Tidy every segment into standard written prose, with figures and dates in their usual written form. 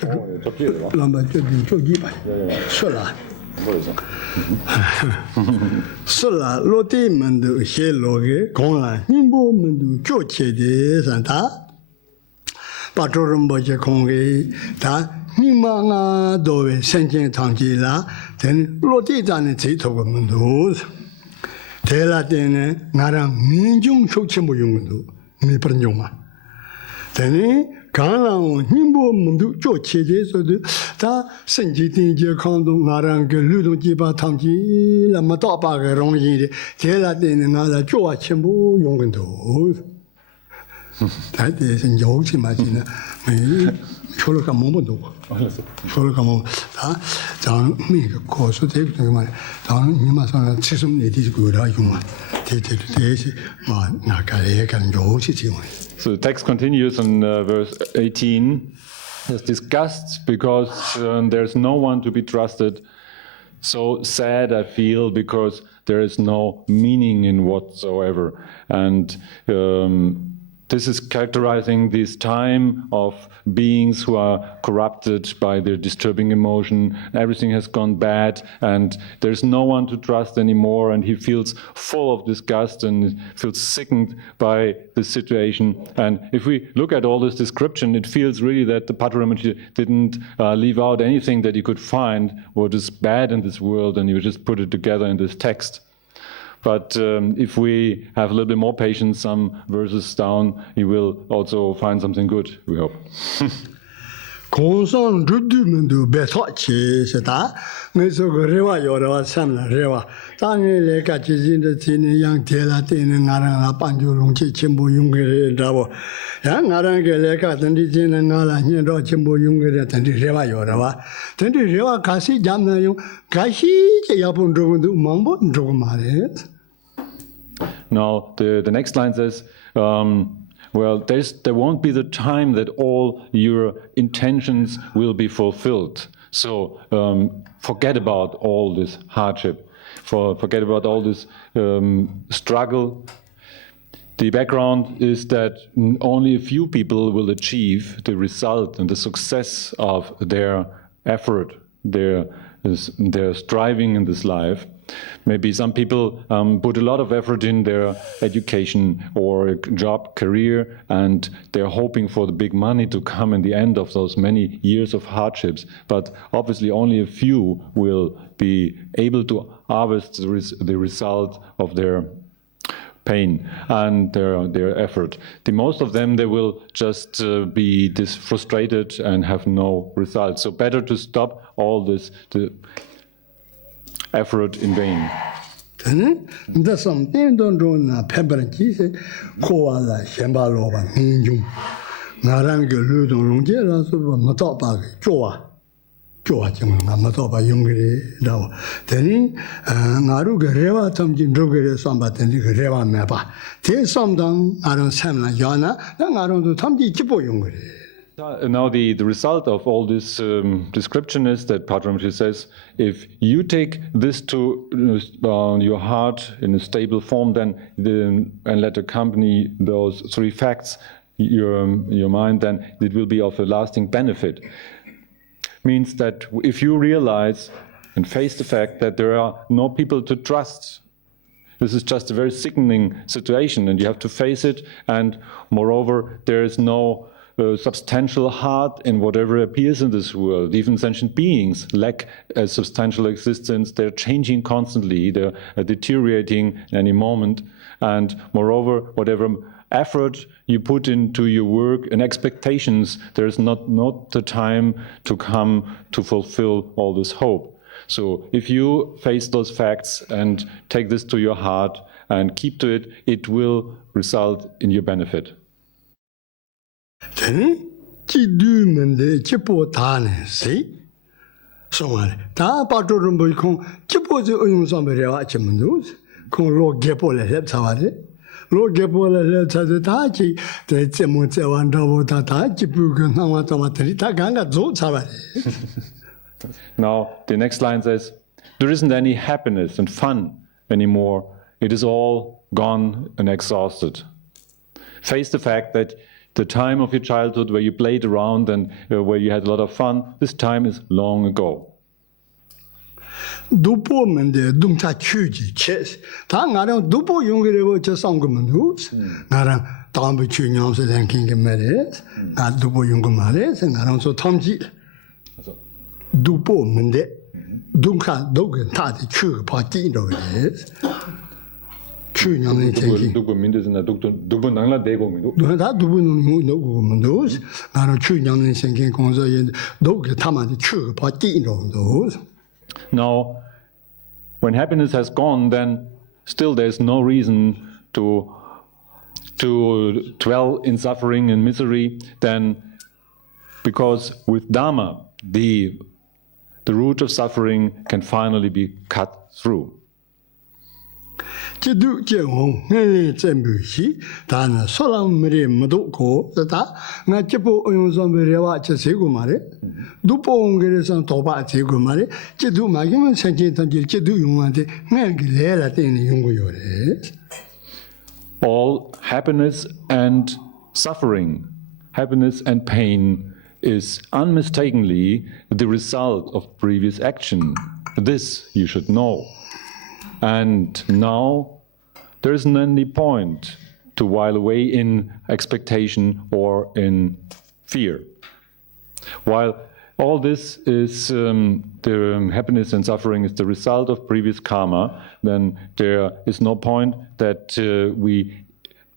Lamba Jogi, Sola. Sola, Loti Mandu, Heloge, Konla, Nimbo Mandu, Joche de Santa Patrul Rinpoche Kongi, Da Nimanga Dove, Senjin Tangila, then Loti Dani Tito Mandu. Tela Dene, Narang Minjung Shochimo Yungu, Nipanjuma. Then Kanang Nimbo Mundu Joche, so the Senji Tinja Kondo, Narang, Ludo Jiba Tangi, Lamatopa, Rongi, Tela Dene, Nala Joa Chimbo Yungu. That is in Yoshi Machina, Choloka Momodo. Choloka Momo, down me, of course, to take my down, you must have system, it is good, you want. So the text continues on verse 18. There's disgust because there's no one to be trusted. So sad I feel because there is no meaning in whatsoever. And this is characterizing this time of beings who are corrupted by their disturbing emotion. Everything has gone bad and there's no one to trust anymore, and he feels full of disgust and feels sickened by the situation. And if we look at all this description, it feels really that the Patrul Rinpoche didn't leave out anything that he could find what is bad in this world, and he just put it together in this text. But if we have a little bit more patience, some verses down, you will also find something good, we hope. Consong Rudumundu Betochi, Seta, Niso Riva Yorava Samla Riva, Tani Lekachis in the Tini Young Tela Tin and Narana Panjulung Chimbo Younger Davo, Young Narangeleka, and the Tin and Nala, Yendo Chimbo Younger and the Riva Yorava, then the Riva Kasi Jamna Kashi Yapun Drugu Mambo Drugumare. Now, the next line says, well, there won't be the time that all your intentions will be fulfilled. So forget about all this hardship, forget about all this struggle. The background is that only a few people will achieve the result and the success of their effort, their striving in this life. Maybe some people put a lot of effort in their education or job, career, and they're hoping for the big money to come in the end of those many years of hardships. But obviously only a few will be able to harvest the result of their pain and their effort. The most of them, they will just be frustrated and have no result. So better to stop all this effort in vain. There's something don't do na pebranchi se koala shembaloba ninjum. Naranga ludon longela so matopa joa. Joa jing matopa yungre dawa. Then naru gereva tamjin drogere samba then gereva meba. Te samdang aron samla yana, then aron to tamji jibo yungre. Now the result of all this description is that Patrul Rinpoche says, if you take this to your heart in a stable form, then and let accompany those three facts your mind, then it will be of a lasting benefit. Means that if you realize and face the fact that there are no people to trust, this is just a very sickening situation, and you have to face it. And moreover, there is no substantial heart in whatever appears in this world. Even sentient beings lack a substantial existence. They're changing constantly. They're deteriorating any moment. And moreover, whatever effort you put into your work and expectations, there's not the time to come to fulfill all this hope. So if you face those facts and take this to your heart and keep to it, it will result in your benefit. Then, Chidumende Chipotane, see? So, Ta Patrul Rinpoche Kong Chipozi Uyumsamberewa Chimunus, Kong Lo Gepole Lepsavade, Lo Gepole Lepsavatachi, the Tsemutsewandavo Tata, Chipukan Hamatamati, Takanga Zotsavade. Now, the next line says, there isn't any happiness and fun anymore. It is all gone and exhausted. Face the fact that the time of your childhood where you played around and where you had a lot of fun, this time is long ago. 두보 문제 동차 추지 체 당가랑 두보 용기를 저 상금도 나랑 다음에 주ኛ서 랭킹게 말에 나 두보 용금 말에 나랑 저 탐지 두보 문제 동차 도그 다지 추 바디로에 주ኛ는 쟁기 두부 민드스나 두부 낭라 대공이도 다 두부는 노고문도 나랑 주ኛ는 생긴 공서에 도그 타마지 추 바디로도. Now, when happiness has gone, then still there's no reason to dwell in suffering and misery. Then, because with Dharma, the root of suffering can finally be cut through. 지도 제공 네 전부시 다나 소람물이 못고 나 집보 용선베레와 제세고 말에 두봉게에서 도바 제고 말에 지도 마기면 생긴 던질 지도 용한테 내게 내라 되는 용고요래. All happiness and suffering, happiness and pain is unmistakably the result of previous action. This you should know. And now there isn't any point to while away in expectation or in fear. While all this is the happiness and suffering is the result of previous karma, then there is no point that we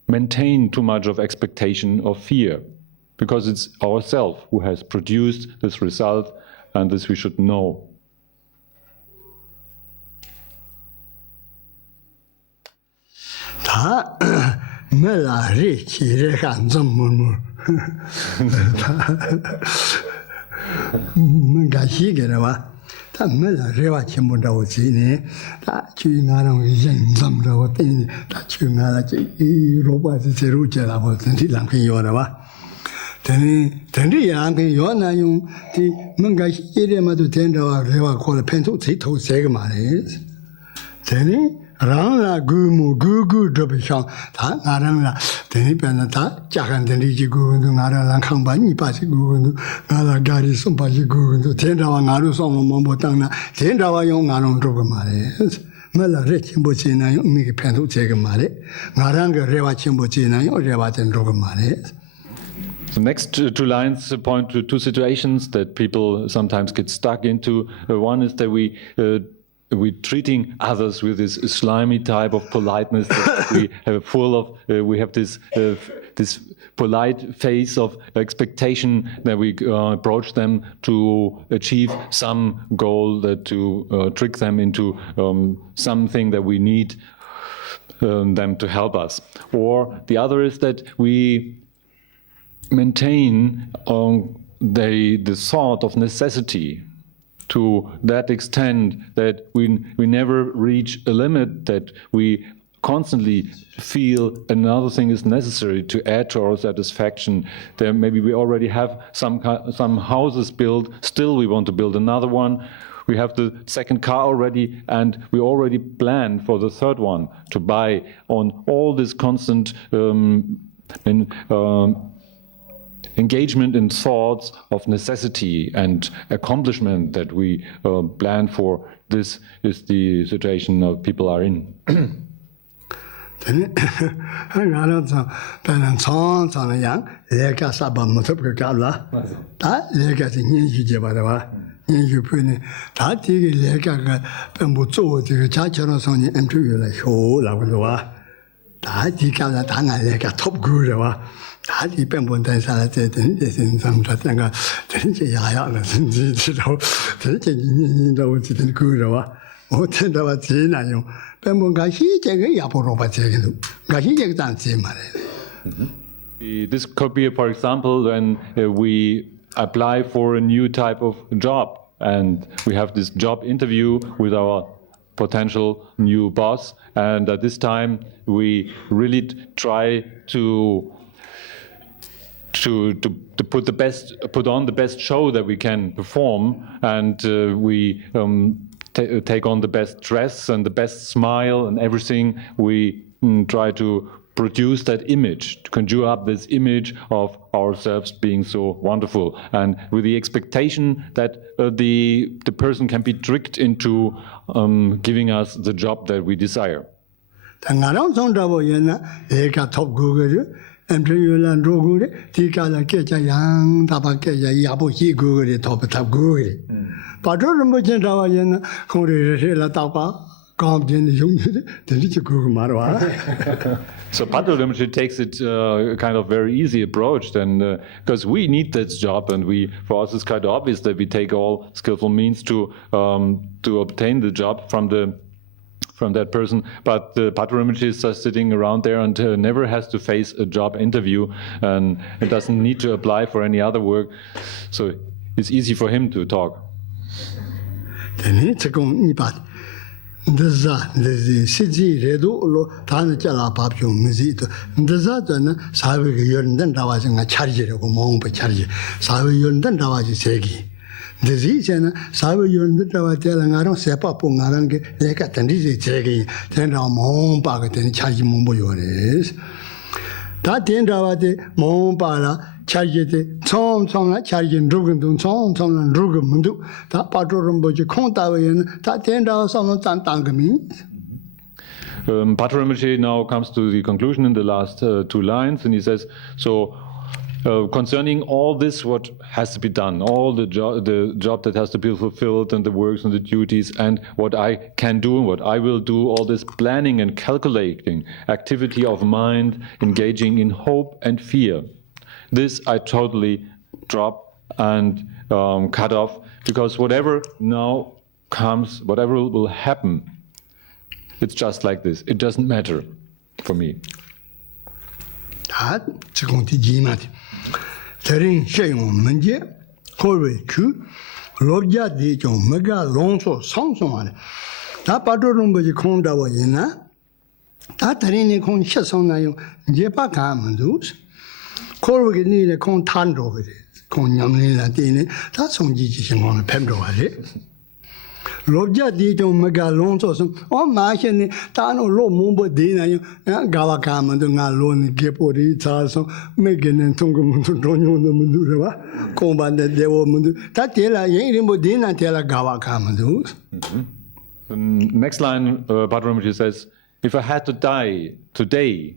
maintain too much of expectation or fear, because it's ourselves who has produced this result, and this we should know. 다 메라리 지레간 좀물 뭔가 시계라와 다 메라리와 전부다고 지네 다 주인하는 인점라고 때니 다 주인하라 이 로바지 제로제라고 된디랑게 요라와 된디랑게 요나용 디 뭔가 시계라마도 된다와 레와 콜 펜토 제토 제가 말해 되니 라나 구무 구구 드비상 다 나랑라 데니변나 다 작은 데리지고 나랑랑 강반이 빠지고 나라 가리 손 빠지고 텐다와 나루 손 뭐 땅나 텐다와 용 나랑 들고 말해 말라레 침보지나요 미게 펜도 제가 말해 나랑 그 레와 침보지나요 레와 된 들고 말해. The next two lines point to two situations that people sometimes get stuck into. One is that we're treating others with this slimy type of politeness that we have full of. We have this polite face of expectation that we approach them to achieve some goal, that to trick them into something that we need them to help us. Or the other is that we maintain the thought of necessity to that extent that we never reach a limit, that we constantly feel another thing is necessary to add to our satisfaction. There maybe we already have some houses built, still we want to build another one. We have the second car already, and we already plan for the third one to buy. On all this constant engagement in thoughts of necessity and accomplishment that we plan for. This is the situation of people are in. 다리 뺑본다 살아야 되는데 생삼다 내가 진짜 야야는 진짜로 진짜 인인도 어쨌든 그러와 어ten다와 지나요 뺑본가 시제가 야보로 받지도 가시제 단지 말해. This could be, for example, when we apply for a new type of job and we have this job interview with our potential new boss, and at this time we really try to put on the best show that we can perform, and we take on the best dress and the best smile and everything. We try to produce that image, to conjure up this image of ourselves being so wonderful, and with the expectation that the person can be tricked into giving us the job that we desire. So Patrul Rinpoche takes it kind of very easy approach, then because we need this job, and for us it's kind of obvious that we take all skillful means to obtain the job from that person. But Patrul Rinpoche is just sitting around there and never has to face a job interview, and it doesn't need to apply for any other work. So it's easy for him to talk. Ndza siji redo lo tan chala papyo mizi to ndza na sabe ge yorndan dawaji nga charji re ko mong pe charji sabe yorndan dawaji segi ndzi chena sabe yorndan dawaji la ngarong sepa po ngarang ge leka tandi ji segi ten ra mong pa ge ten charji mong bo yores da ten dawaji mong pa la charji de chong la charji rugun dong chong la rugun mundu da Patrul Rinpoche kong da wen da ten da song zan dang ge mi. Patrul Rinpoche now comes to the conclusion in the last two lines, and he says, so concerning all this, what has to be done, all the job that has to be fulfilled, and the works and the duties, and what I can do and what I will do, all this planning and calculating activity of mind, engaging in hope and fear, this I totally drop and cut off, because whatever now comes, whatever will happen, it's just like this. It doesn't matter for me. Lobja di to mega long so o ma shen ta no lo mo bo de na yo ga wa ka ma do nga lo ni ge po ri cha so me ge ne tong ko mo do nyo no mo do ba ko ba de wo mo do ta de la yin rin bo de na de la ga wa ka ma do. The next line, Patrul Rinpoche says, if I had to die today,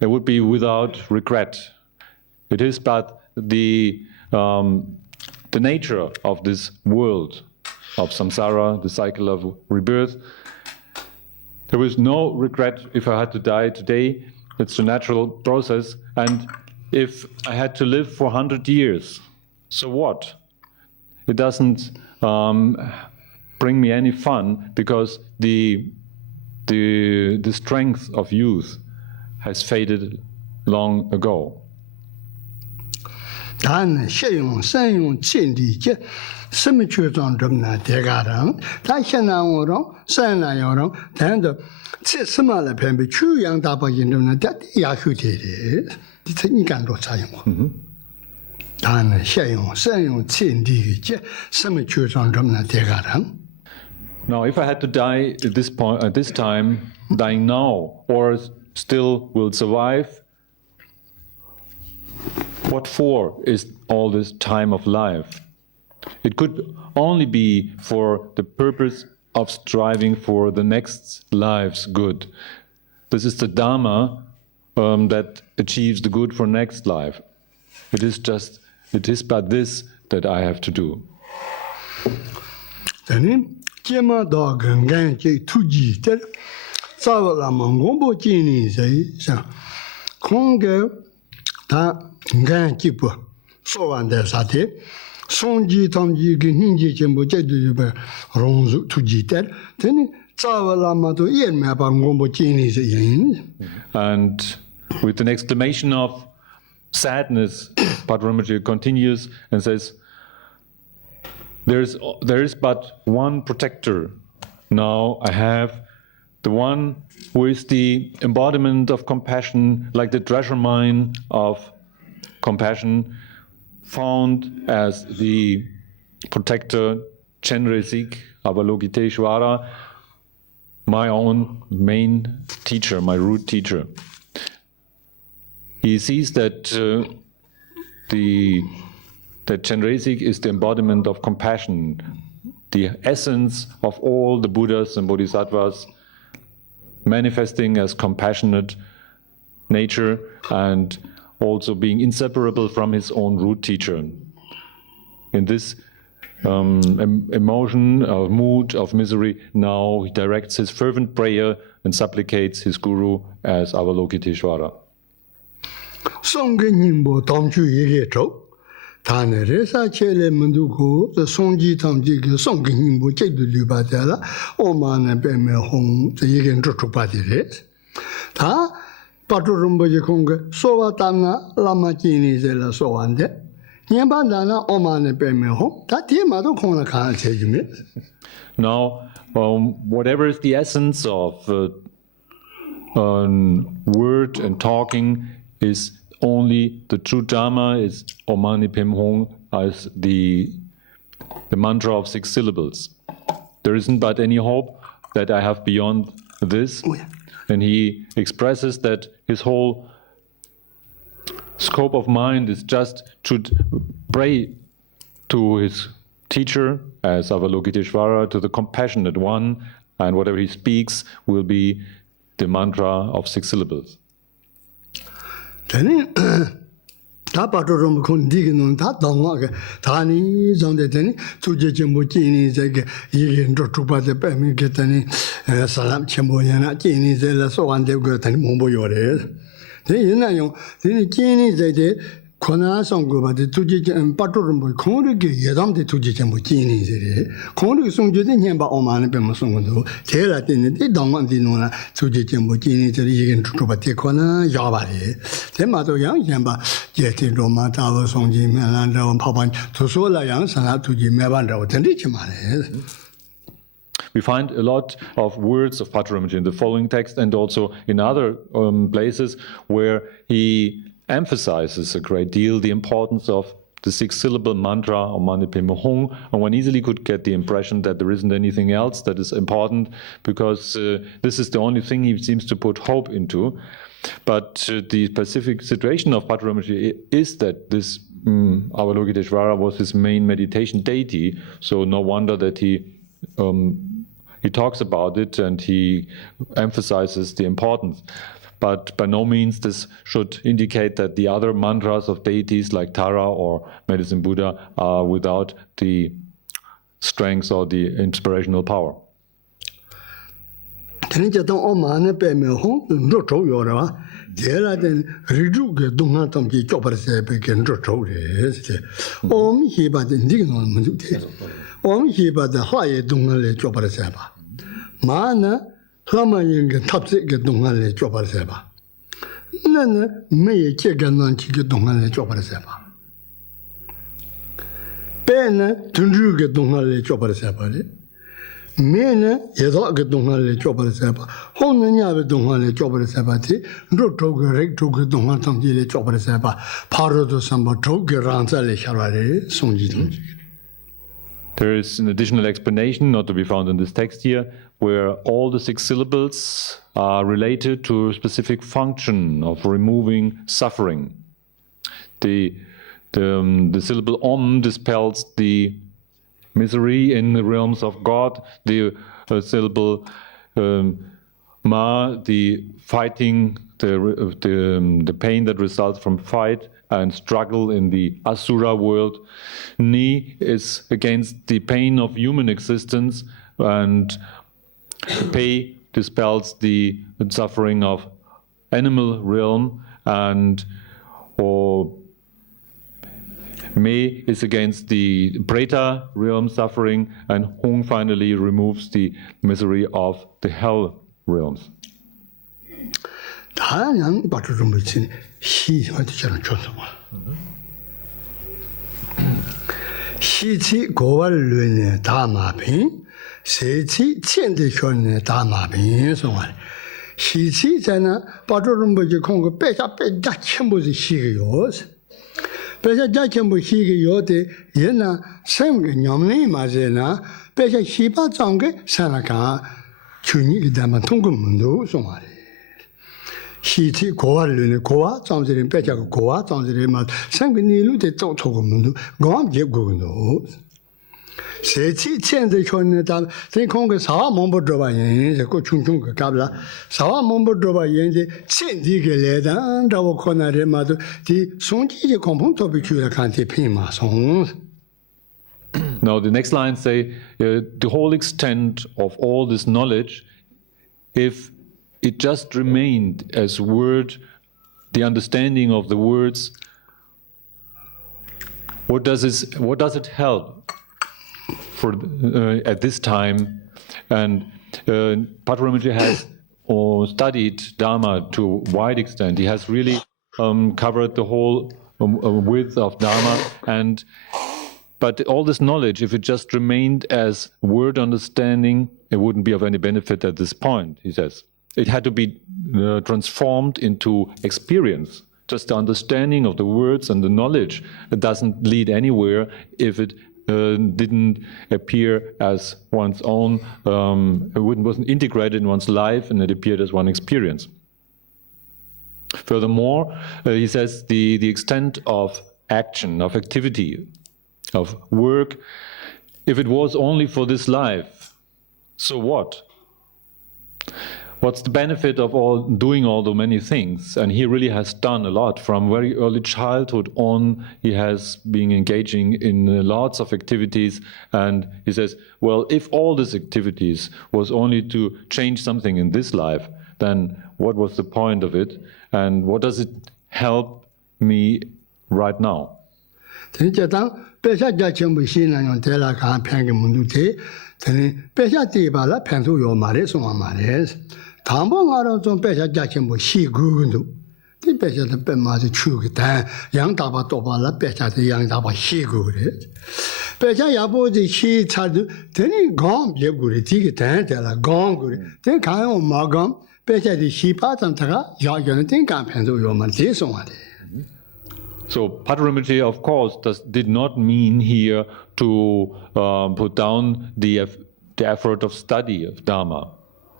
it would be without regret. It is but the nature of this world, of samsara, the cycle of rebirth. There was no regret if I had to die today. It's a natural process. And if I had to live for 100 years, so what? It doesn't bring me any fun, because the strength of youth has faded long ago. Dan sheyong sanyong chindi je semi chuzong drumna degarang dan shenang orong sanyang orong dan de chi sima la pembe chu yang da ba yin drumna da ya hu de de di chen yi gan ro cha yin mo dan sheyong sanyong chindi je semi chuzong drumna degarang. Now, if I had to die at this point, at this time, dying now, or still will survive, what for is all this time of life? It could only be for the purpose of striving for the next life's good. This is the Dharma that achieves the good for next life. It is but this that I have to do. Jema da gangan je tuji ter zawa la mongbo jini sei sa kongge da ngan ji bu so wan de sa de songji tongji ge ninji jembo je de ba rongzu tuji ter teni zawa la ma do yen ma ba ngombo jini sei yin. And with an exclamation of sadness, Patrul Rinpoche continues and says, there is but one protector. Now I have the one who is the embodiment of compassion, like the treasure mine of compassion, found as the protector Chenresi, Avalokiteshvara, my own main teacher, my root teacher. he sees that that Chenresi is the embodiment of compassion, the essence of all the Buddhas and Bodhisattvas manifesting as compassionate nature and also being inseparable from his own root teacher. In this emotion, or mood of misery, now he directs his fervent prayer and supplicates his guru as Avalokiteshvara. Songge Nimbo Tomchu Yege Chok, Tane Resa Chele Munduko, the Songji Tamji, Songge Nimbo Chedu Lubatella, Oman Peme Hong, the Yegen Chupati Res. Ta Patrul Rinpoche Konga, Sova Tana, Lama Chini Zela Sovande, Nyambandana, Oman Peme Hong, Tatima Kona Khan Chejime. Now, whatever is the essence of word and talking is only the true Dharma, is Omani Pem Hong as the mantra of 6 syllables. There isn't but any hope that I have beyond this. Oh, yeah. And he expresses that his whole scope of mind is just to pray to his teacher as Avalokiteshvara, to the compassionate one, and whatever he speaks will be the mantra of 6 syllables. Then, Tapatum Kundigan, Tatanga, Tani, Zondetani, Tujimbo Chini, Yin Trupa, the Pemi Getani, Salam Chamboyana, Chini, Zella, so on they got any Mumbo Yore. Then Chini, they Kona Songo, but the Tuji and Patrul Kondri, Yadam de Tujimbo Chini, Kondri Sunjin Yamba Oman Pemasongo, Telatin, they don't want the Nona, Tujimbo Chini, the Yin Trupa, Tekona, Yabari. Then Mato Yang Yamba, Jetty Roma, Tower Songi, Melanda, and Papan, to Sola Yang, Sana Tuji Mevanda, and Richimane. We find a lot of words of Patrul in the following text and also in other places where he emphasizes a great deal the importance of the 6-syllable mantra or Mani Padme Hum, and one easily could get the impression that there isn't anything else that is important because this is the only thing he seems to put hope into. But the specific situation of Patrul is that this Avalokiteshvara was his main meditation deity, so no wonder that he talks about it and he emphasizes the importance. But by no means this should indicate that the other mantras of deities like Tara or Medicine Buddha are without the strength or the inspirational power. Lamaying Tapsik get Dongale Choparseba. Nana may check and non chick Dongale Choparseba. Pena Tunju get Dongale Choparseba. Mena Yadok get Dongale Choparseba. Honanya Dongale Choparsebati, Rotoga Rectoga Dongatam Gile Choparseba, Parodo Samba Toga Ranzale Sharare, Sonji. There is an additional explanation not to be found in this text here, where all the 6 syllables are related to a specific function of removing suffering. The syllable Om dispels the misery in the realms of God. The syllable Ma, the fighting, the pain that results from fight and struggle in the Asura world. Ni is against the pain of human existence, and Pei dispels the suffering of animal realm, and Me is against the Preta realm suffering, and Hung finally removes the misery of the hell realms. 다양한 바트좀 붙인 시한테 저는 좋다고. 시치 고발륜의 다마빈, 세치 천대현의 다마빈 소말. 시치잖아. 바트좀 붙이 공부 빼자 천부지 시기요. 빼자 천부 시기요데 얘나 생게 냠네 맞으나 빼자 시바 장게 살아가 주니기 담아 통금문도 소말. 西体国人国张人别叫国张人嘛，上个年路的走错个门路，我也过喏。谁去现在说呢？咱真看个啥忙不着吧？人这个穷个干了，啥忙不着吧？人家现在个来的，这我看那人嘛都，的送几个空棚都必须要看的品嘛送。 Now the next lines say the whole extent of all this knowledge, if it just remained as word, the understanding of the words, what does it help for at this time? And Patrul Rinpoche has studied Dharma to a wide extent. He has really covered the whole width of Dharma, but all this knowledge, if it just remained as word understanding, it wouldn't be of any benefit at this point, he says. It had to be transformed into experience. Just the understanding of the words and the knowledge, it doesn't lead anywhere if it didn't appear as one's own, it wasn't integrated in one's life and it appeared as one experience. Furthermore, he says the extent of action, of activity, of work, if it was only for this life, so what? What's the benefit of doing all the many things? And he really has done a lot from very early childhood on. He has been engaging in lots of activities, and he says, well, if all these activities was only to change something in this life, then what was the point of it? And what does it help me right now? So Patrul Rinpoche, of course, did not mean here to put down the effort of study of Dharma.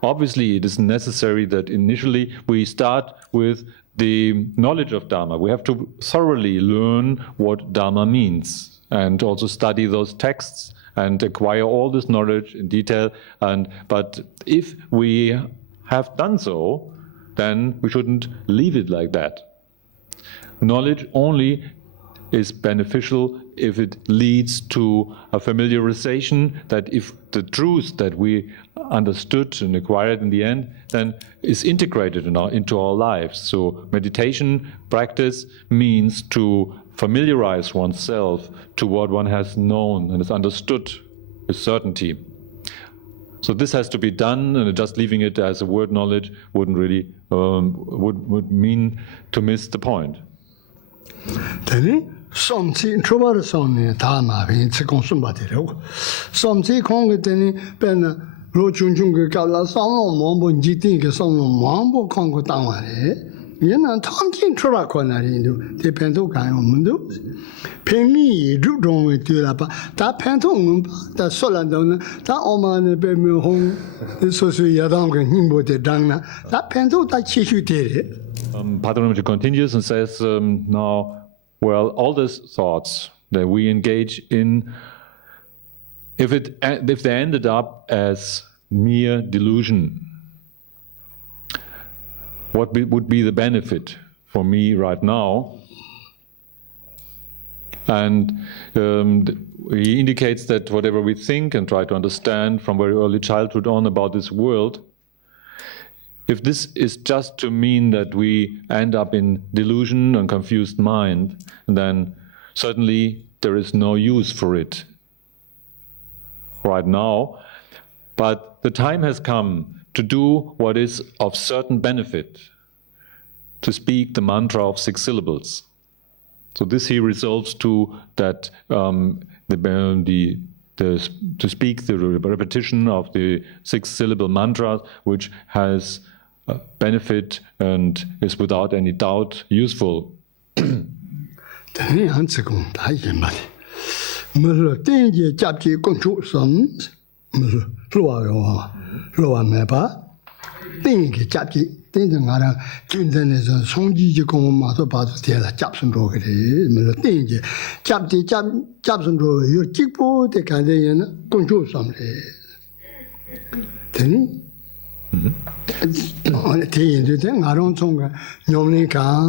Obviously, it is necessary that initially we start with the knowledge of Dharma. We have to thoroughly learn what Dharma means and also study those texts and acquire all this knowledge in detail. But if we have done so, then we shouldn't leave it like that. Knowledge only is beneficial if it leads to a familiarization, that if the truth that we understood and acquired in the end then is integrated into our lives. So meditation practice means to familiarize oneself to what one has known and has understood with certainty. So this has to be done, and just leaving it as a word knowledge wouldn't really would mean to miss the point. Something trouble some Dharma being to consume material. Something conquering Ben Rochung Gala Song, Mombo Jiting, some Mombo Congo Taware. You know, Tonkin trouble corner into the Pento kind of mundo. PEME, Rudon with Tulapa, that Penton, that Soladon, that Oman, Bemu home, the Sosu Yadong and Himbo de Dana, that Pento that Chishu did it. Patrul Rinpoche continues and says, now, well, all these thoughts that we engage in, if they ended up as mere delusion, what would be the benefit for me right now? And he indicates that whatever we think and try to understand from very early childhood on about this world, if this is just to mean that we end up in delusion and confused mind, then certainly there is no use for it right now. But the time has come to do what is of certain benefit, to speak the mantra of 6 syllables. So this he resolves to that to speak the repetition of the 6-syllable mantra, which has benefit and is without any doubt useful. 땡기 잡지 땡는 나랑 준전에서 송지지 공마서 봐도 되라 잡선로 그래 뭐 땡기 잡지 잡선로 요 찍고 대 간대는 공주 삼래 되니 대인도 된 나랑 총가 놈니까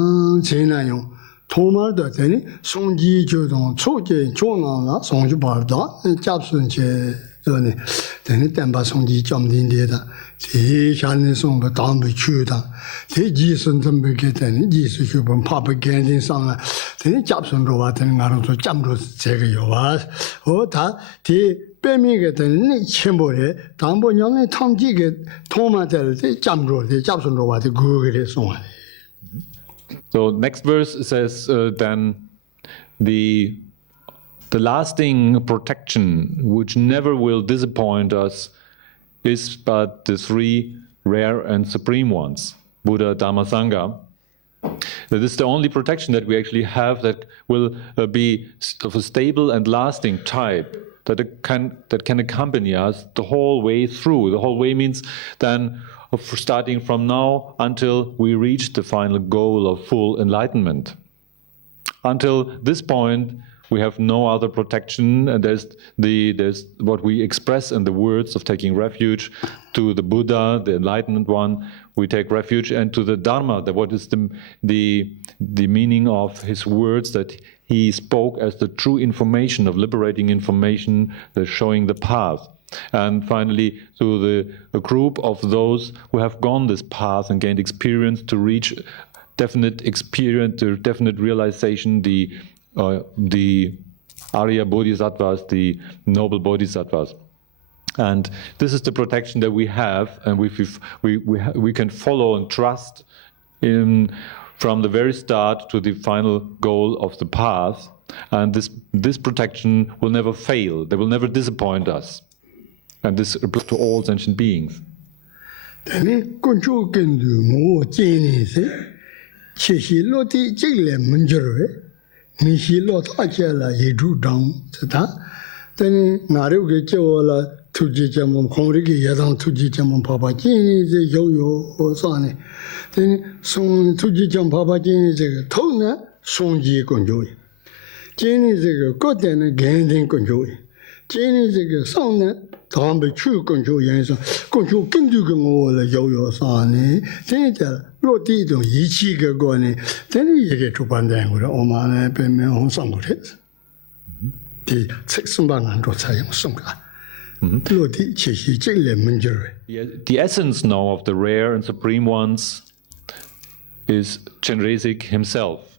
제나용 도말도 되니 송지조동 초제 조나나 송주 발다 잡선제 전에 되니 땜바 송지 점딘데다 대샤는 송가 다음에 추다 대지선 점백에 되니 지수주번 파베겐딩 상아 되니 잡선로 같은 나랑도 잠도 제가 요와 어다 대 PEME 되니 첨보에 담보령의 탐지게 도마될 때 잠로 대 잡선로 같은 그거를 송아. So next verse says then the lasting protection which never will disappoint us is but the three rare and supreme ones, Buddha, Dharma, Sangha. That is the only protection that we actually have that will be of a stable and lasting type that can accompany us the whole way through. The whole way means then starting from now until we reach the final goal of full enlightenment. Until this point, we have no other protection, and there's what we express in the words of taking refuge to the Buddha, the enlightened one. We take refuge, and to the Dharma, what is the meaning of his words that he spoke as the true information of liberating information, the showing the path. And finally, to a group of those who have gone this path and gained experience to reach definite experience, to definite realization, the Arya Bodhisattvas, the noble Bodhisattvas. And this is the protection that we have, and we can follow and trust in from the very start to the final goal of the path. And this protection will never fail. They will never disappoint us. And this applies to all sentient beings. The essence now of the rare and supreme ones is Chenresi himself.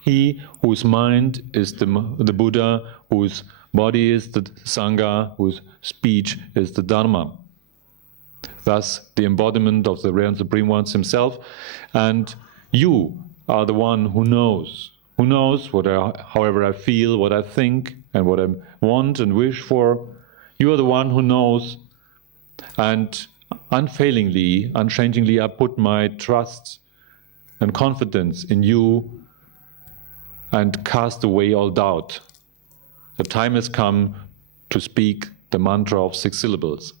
He whose mind is the Buddha, whose body is the Sangha, whose speech is the Dharma. Thus, the embodiment of the rare and supreme ones himself. And you are the one who knows however I feel, what I think, and what I want and wish for. You are the one who knows, and unfailingly, unchangingly, I put my trust and confidence in you and cast away all doubt. The time has come to speak the mantra of 6 syllables.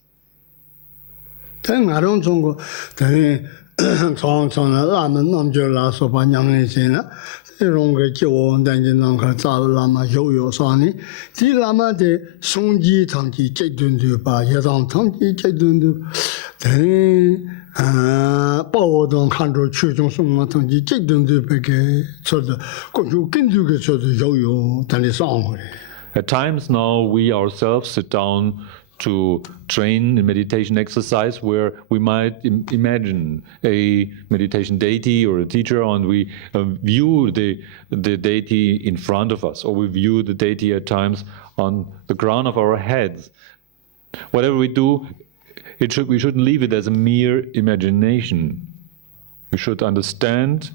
At times now we ourselves sit down to train in meditation exercise where we might imagine a meditation deity or a teacher, and we view the deity in front of us, or we view the deity at times on the crown of our heads. Whatever we do, we shouldn't leave it as a mere imagination. We should understand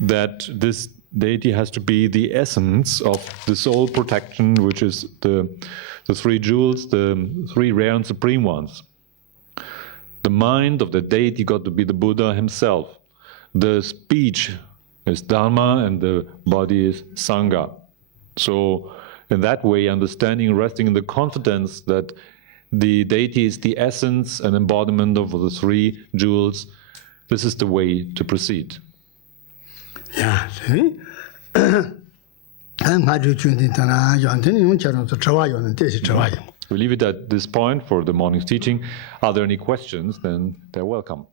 that this deity has to be the essence of the soul protection, which is the three jewels, the three rare and supreme ones. The mind of the deity got to be the Buddha himself. The speech is Dharma and the body is Sangha. So in that way, understanding, resting in the confidence that the deity is the essence and embodiment of the three jewels, this is the way to proceed. Yeah, see? We leave it at this point for the morning's teaching. Are there any questions? Then they're welcome.